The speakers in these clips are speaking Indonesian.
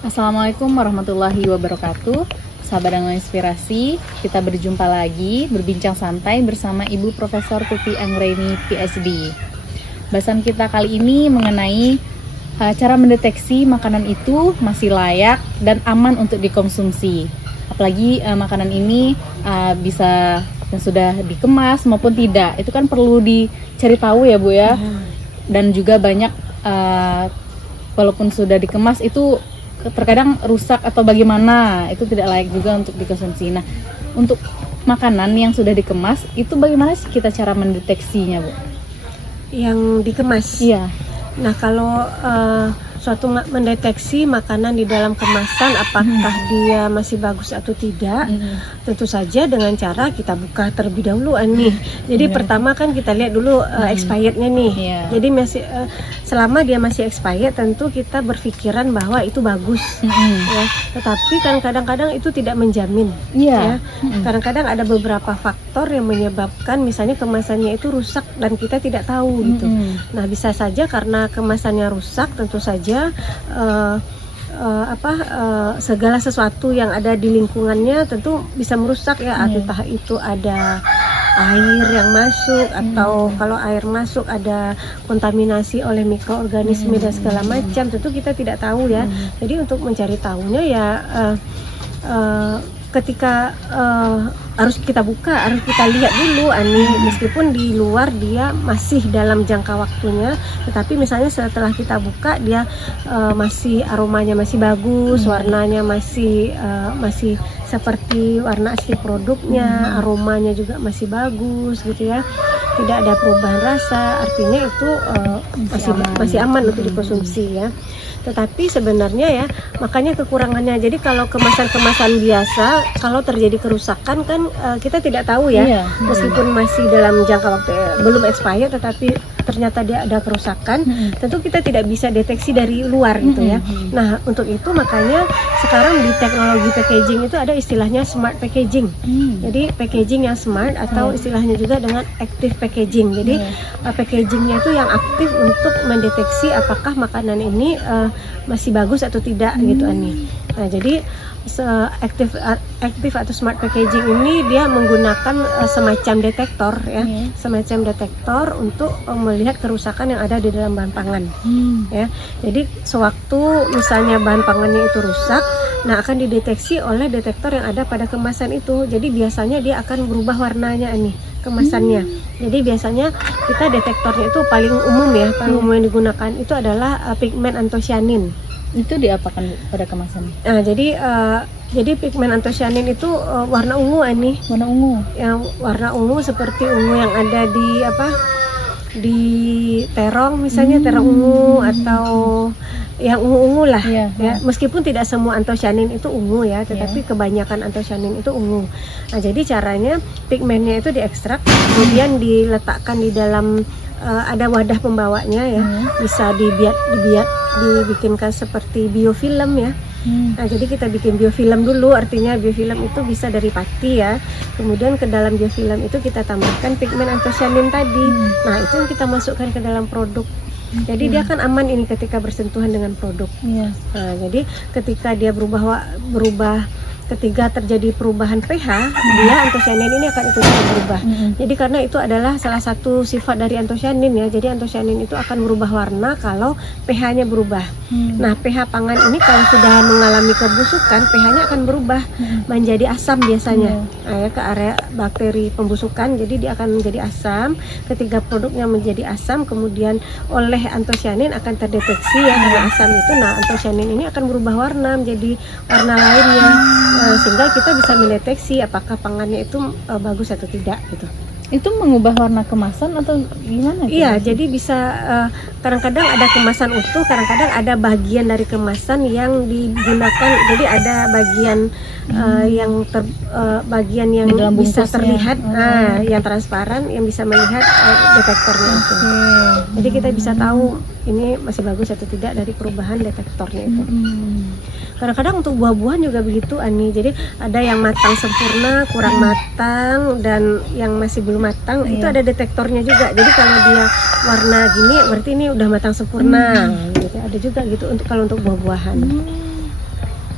Assalamualaikum warahmatullahi wabarakatuh. Sahabat Anglo Inspirasi, kita berjumpa lagi berbincang santai bersama Ibu Profesor Tuti Anggraini PhD. Bahasan kita kali ini mengenai cara mendeteksi makanan itu masih layak dan aman untuk dikonsumsi. Apalagi makanan ini bisa yang sudah dikemas maupun tidak. Itu kan perlu dicari tahu ya Bu ya. Dan juga banyak walaupun sudah dikemas itu terkadang rusak atau bagaimana, itu tidak layak juga untuk dikonsumsi. Nah, untuk makanan yang sudah dikemas itu bagaimana sih kita cara mendeteksinya, Bu? Yang dikemas? Iya. Nah, kalau suatu mendeteksi makanan di dalam kemasan apakah dia masih bagus atau tidak, tentu saja dengan cara kita buka terlebih dahulu nih. Jadi pertama kan kita lihat dulu expirednya nih. Jadi masih selama dia masih expired, tentu kita berpikiran bahwa itu bagus. Ya. Tetapi kan kadang-kadang itu tidak menjamin. Ya. Kadang-kadang ada beberapa faktor yang menyebabkan misalnya kemasannya itu rusak dan kita tidak tahu gitu. Nah, bisa saja karena kemasannya rusak, tentu saja segala sesuatu yang ada di lingkungannya tentu bisa merusak ya. Entah itu ada air yang masuk atau kalau air masuk ada kontaminasi oleh mikroorganisme dan segala macam, tentu kita tidak tahu ya. Jadi untuk mencari tahunya ya ketika harus kita buka, harus kita lihat dulu meskipun di luar dia masih dalam jangka waktunya, tetapi misalnya setelah kita buka dia masih aromanya masih bagus, warnanya masih seperti warna asli produknya, aromanya juga masih bagus gitu ya, tidak ada perubahan rasa, artinya itu masih aman untuk dikonsumsi ya. Tetapi sebenarnya ya, makanya kekurangannya. Jadi kalau kemasan-kemasan biasa, kalau terjadi kerusakan kan kita tidak tahu ya. Meskipun masih dalam jangka waktu belum expired, tetapi ternyata dia ada kerusakan, tentu kita tidak bisa deteksi dari luar gitu ya. Nah, untuk itu makanya sekarang di teknologi packaging itu ada istilahnya smart packaging. Jadi packaging yang smart atau istilahnya juga dengan active packaging. Jadi packagingnya itu yang aktif untuk mendeteksi apakah makanan ini masih bagus atau tidak gitu Ani. Nah, jadi active atau smart packaging ini dia menggunakan semacam detektor ya, semacam detektor untuk melihat kerusakan yang ada di dalam bahan pangan ya. Jadi sewaktu misalnya bahan pangannya itu rusak, nah akan dideteksi oleh detektor yang ada pada kemasan itu. Jadi biasanya dia akan berubah warnanya nih kemasannya. Jadi biasanya kita detektornya itu paling umum ya, paling umum yang digunakan itu adalah pigmen antosianin. Itu diapakan pada kemasan? Nah, jadi pigmen antosianin itu warna ungu nih. Warna ungu. Yang warna ungu seperti ungu yang ada di terong misalnya, terong ungu atau yang ungu-ungu lah ya. Meskipun tidak semua antosianin itu ungu ya, tetapi kebanyakan antosianin itu ungu. Nah, jadi caranya pigmennya itu diekstrak, kemudian diletakkan di dalam ada wadah pembawanya ya, bisa dibikinkan seperti biofilm ya. Nah, jadi kita bikin biofilm dulu, artinya biofilm itu bisa dari pati ya. Kemudian ke dalam biofilm itu kita tambahkan pigmen antosianin tadi. Nah, itu yang kita masukkan ke dalam produk. Jadi dia akan aman ini ketika bersentuhan dengan produk. Nah, jadi ketika dia ketika terjadi perubahan pH, dia antosianin ini akan ikut berubah. Jadi karena itu adalah salah satu sifat dari antosianin ya. Jadi antosianin itu akan berubah warna kalau pH-nya berubah. Nah, pH pangan ini kalau sudah mengalami kebusukan, pH-nya akan berubah menjadi asam biasanya. Nah, ya, ke area bakteri pembusukan, jadi dia akan menjadi asam. Ketika produknya menjadi asam, kemudian oleh antosianin akan terdeteksi ya karena asam itu. Nah, antosianin ini akan berubah warna menjadi warna lainnya. Sehingga kita bisa mendeteksi apakah pangannya itu bagus atau tidak gitu. Itu mengubah warna kemasan atau gimana? Iya, jadi bisa kadang-kadang ada kemasan utuh, kadang-kadang ada bagian dari kemasan yang digunakan. Jadi ada bagian yang bisa terlihat, yang transparan, yang bisa melihat detektornya itu. Jadi kita bisa tahu ini masih bagus atau tidak dari perubahan detektornya itu. Kadang-kadang untuk buah-buahan juga begitu Ani. Jadi ada yang matang sempurna, kurang matang, dan yang masih belum matang itu ada detektornya juga. Jadi kalau dia warna gini berarti ini udah matang sempurna gitu. Ada juga gitu untuk buah-buahan.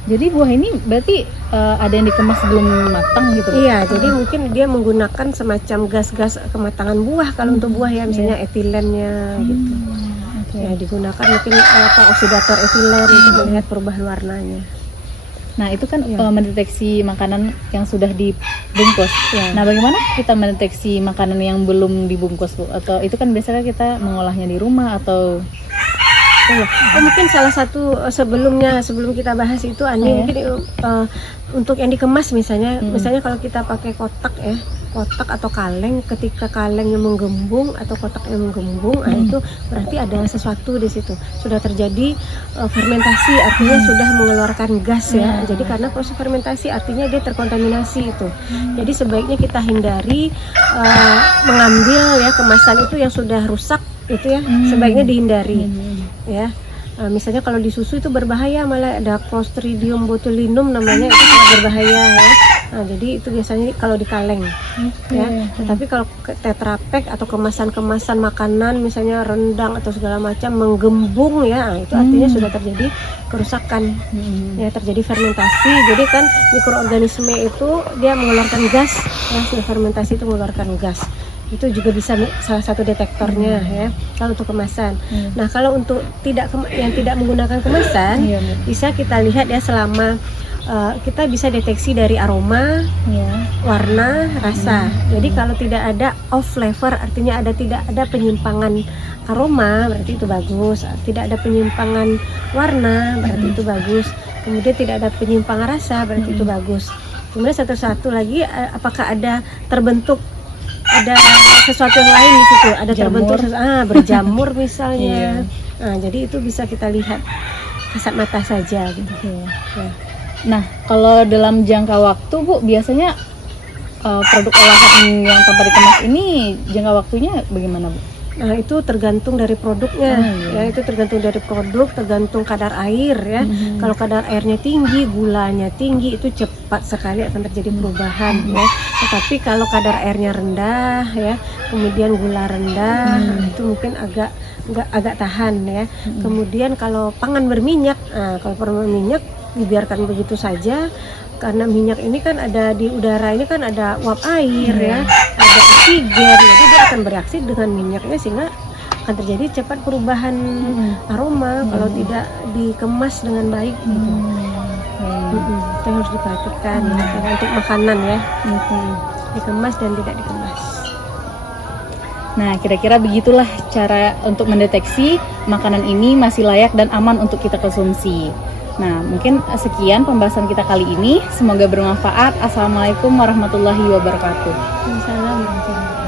Jadi buah ini berarti ada yang dikemas belum matang gitu? Iya, jadi mungkin dia menggunakan semacam gas-gas kematangan buah kalau untuk buah ya, misalnya etilennya gitu. Okay. Ya, digunakan mungkin oksidator etilen untuk melihat perubahan warnanya. Nah, itu kan mendeteksi makanan yang sudah dibungkus. Ya. Nah, bagaimana kita mendeteksi makanan yang belum dibungkus, Bu? Atau itu kan biasanya kita mengolahnya di rumah atau mungkin salah satu sebelum kita bahas itu mungkin untuk yang dikemas misalnya kalau kita pakai kotak atau kaleng, ketika kalengnya menggembung atau kotaknya menggembung, itu berarti ada sesuatu di situ, sudah terjadi fermentasi, artinya sudah mengeluarkan gas ya. Jadi karena proses fermentasi artinya dia terkontaminasi itu. Jadi sebaiknya kita hindari mengambil ya kemasan itu yang sudah rusak itu ya, sebaiknya dihindari ya. Misalnya kalau di susu itu berbahaya, malah ada Clostridium botulinum namanya, itu sangat berbahaya ya. Nah, jadi itu biasanya kalau di kaleng ya. Tetapi kalau Tetra Pak atau kemasan-kemasan makanan misalnya rendang atau segala macam menggembung ya, itu artinya sudah terjadi kerusakan ya, terjadi fermentasi. Jadi kan mikroorganisme itu dia mengeluarkan gas ya, sudah fermentasi itu mengeluarkan gas. Itu juga bisa salah satu detektornya ya, kalau untuk kemasan. Nah, kalau untuk yang tidak menggunakan kemasan, bisa kita lihat ya selama kita bisa deteksi dari aroma, warna, rasa. Jadi kalau tidak ada off flavor, artinya tidak ada penyimpangan aroma, berarti itu bagus. Tidak ada penyimpangan warna, berarti itu bagus. Kemudian tidak ada penyimpangan rasa, berarti itu bagus. Kemudian satu lagi, apakah ada terbentuk ada sesuatu yang lain di situ, ada terbentuk berjamur misalnya. Nah, jadi itu bisa kita lihat kasat mata saja gitu ya. Nah, kalau dalam jangka waktu, Bu, biasanya produk olahan yang tanpa dikemas ini jangka waktunya bagaimana, Bu? Nah, itu tergantung dari produknya ya, itu tergantung dari produk, tergantung kadar air ya. Kalau kadar airnya tinggi, gulanya tinggi, itu cepat sekali akan terjadi perubahan ya. Tetapi kalau kadar airnya rendah ya, kemudian gula rendah, itu mungkin agak tahan ya. Kemudian kalau pangan berminyak, kalau pangan berminyak dibiarkan begitu saja, karena minyak ini kan ada di udara, ini kan ada uap air ya, ada oksigen, jadi dia akan bereaksi dengan minyaknya sehingga akan terjadi cepat perubahan aroma kalau tidak dikemas dengan baik. Itu harus diperhatikan ya, untuk makanan ya, dikemas dan tidak dikemas. Nah, kira-kira begitulah cara untuk mendeteksi makanan ini masih layak dan aman untuk kita konsumsi. Nah, mungkin sekian pembahasan kita kali ini. Semoga bermanfaat. Assalamualaikum warahmatullahi wabarakatuh. Waalaikumsalam.